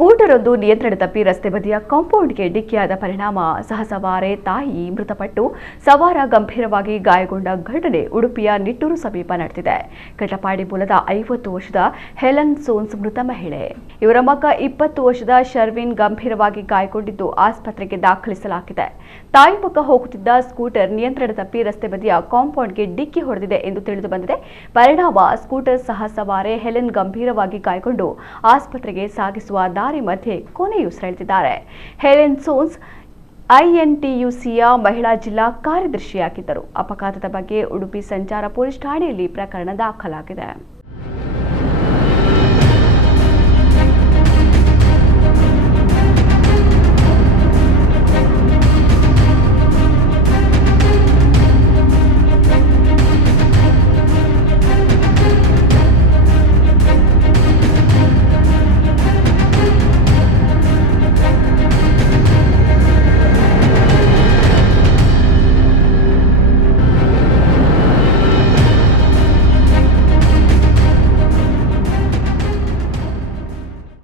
Scooter ಒಂದು ನಿಯಂತ್ರಣ ತಪ್ಪಿ ರಸ್ತೆ ಬದಿಯ ಕಾಂಪೌಂಡ್ಗೆ ಡಿಕ್ಕಿಯಾದ ಪರಿಣಾಮ ಸಹಸವಾರೆ ತಾಯಿ ಮೃತಪಟ್ಟು ಸವಾರ ಗಂಭೀರವಾಗಿ ಗಾಯಗೊಂಡ ಘಟನೆ ಉಡುಪಿಯ ನಿಟ್ಟೂರು ಸಮೀಪ ನಡೆದಿದೆ. ಕಟಪಾಡಿ ಮೂಲದ 50 ವರ್ಷದ ಹೆಲನ್ ಸೋನ್ಸ್ ಮೃತ ಮಹಿಳೆ. ಇವರ ಮಗ 20 ವರ್ಷದ ಶರ್ವಿನ್ ಗಂಭೀರವಾಗಿ ಗಾಯಗೊಂಡಿದ್ದು ಆಸ್ಪತ್ರೆಗೆ ದಾಖಲಿಸಲಾಗಿದೆ. ತಾಯಿ ಮಗ ಹೋಗುತ್ತಿದ್ದ ಸ್ಕೂಟರ್ ನಿಯಂತ್ರಣ ತಪ್ಪಿ ರಸ್ತೆ ಬದಿಯ ಕಾಂಪೌಂಡ್ಗೆ ಡಿಕ್ಕಿ ಹೊಡೆದಿದೆ ಎಂದು ತಿಳಿದು ಬಂದಿದೆ. ಪರಿಣಾಮ ಸ್ಕೂಟರ್ ಸಹಸವಾರೆ ಹೆಲೆನ್ ಗಂಭೀರವಾಗಿ ಗಾಯಗೊಂಡು ಆಸ್ಪತ್ರೆಗೆ ಸಾಗಿಸುವ ದಾರಿ ಮಧ್ಯೆ ಕೊನೆಯುಸಿರೆಳೆದಿದ್ದಾರೆ. ಹೆಲೆನ್ ಸೋನ್ಸ್ INTUCಯ ಮಹಿಳಾ ಜಿಲ್ಲಾ ಕಾರ್ಯದರ್ಶಿಯಾಗಿದ್ದರು. ಅಪಘಾತದ ಬಗ್ಗೆ ಉಡುಪಿ ಸಂಚಾರ ಪೊಲೀಸ್ ಠಾಣೆಯಲ್ಲಿ ಪ್ರಕರಣ ದಾಖಲಾಗಿದೆ.